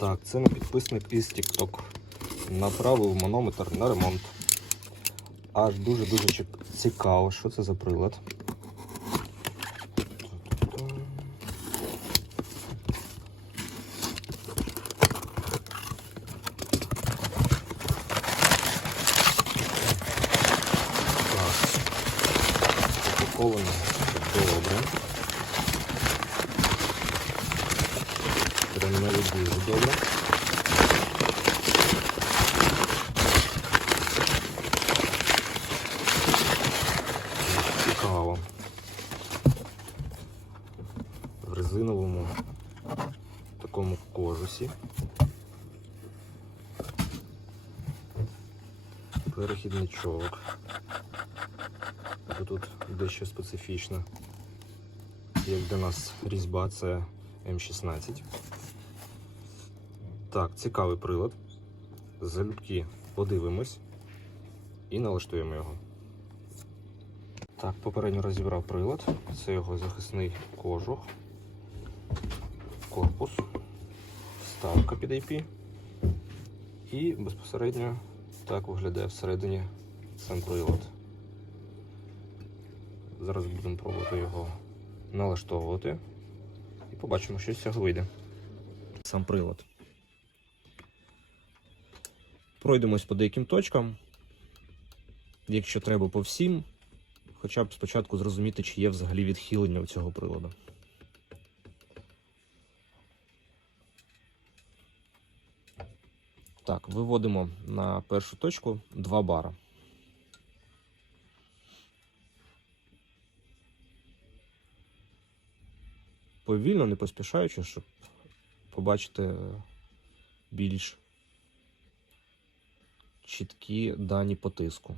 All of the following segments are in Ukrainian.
Так, це не підписник із TikTok. Направив манометр на ремонт. Аж дуже-дуже цікаво, що це за прилад. Упаковано добре. Прям навіть дуже добре. Цікаво. В резиновому такому кожусі. Перехідничок. Тут дещо специфічно. Як для нас різьба це М16. Так, цікавий прилад. Залюбки подивимось і налаштуємо його. Так, попередньо розібрав прилад. Це його захисний кожух, корпус, вставка під IP. І безпосередньо так виглядає всередині сам прилад. Зараз будемо пробувати його налаштовувати і побачимо, що з цього вийде. Сам прилад. Пройдемось по деяким точкам. Якщо треба по всім, хоча б спочатку зрозуміти, чи є взагалі відхилення у цього приладу. Так, виводимо на першу точку 2 бара. Повільно, не поспішаючи, щоб побачити більш чіткі дані по тиску.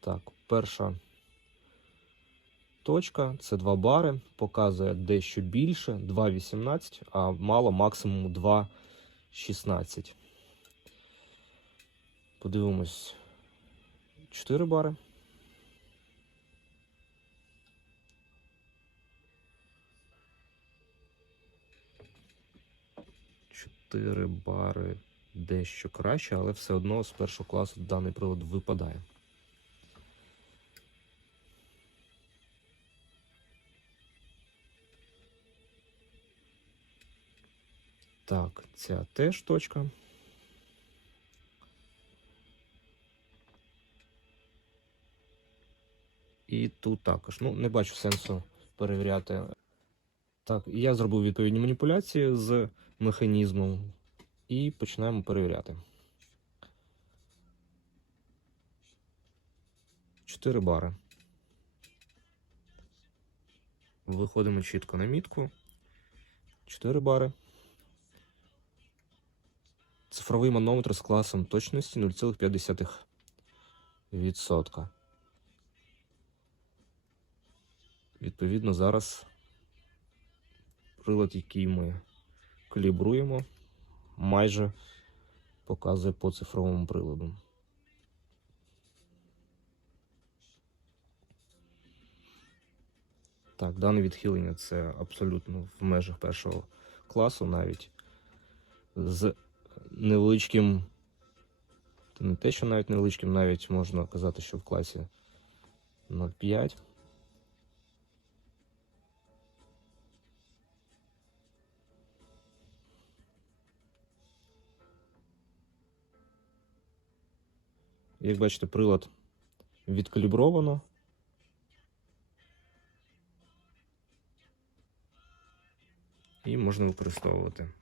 Так, перша точка це 2 бари, показує дещо більше 2,18, а мало максимум 2,16. Подивимось 4 бари. Чотири бари дещо краще, але все одно з першого класу даний прилад випадає. Так, ця теж точка. І тут також. Ну, не бачу сенсу перевіряти. Так, я зробив відповідні маніпуляції з механізмом і починаємо перевіряти. 4 бари. Виходимо чітко на мітку. 4 бари. Цифровий манометр з класом точності 0,5%. Відповідно, зараз прилад, який ми калібруємо, майже показує по цифровому приладу. Так, дане відхилення це абсолютно в межах першого класу, навіть з невеличким, не те, що навіть невеличким, навіть можна казати, що в класі 0,5. Як бачите, прилад відкалібровано. І можна використовувати.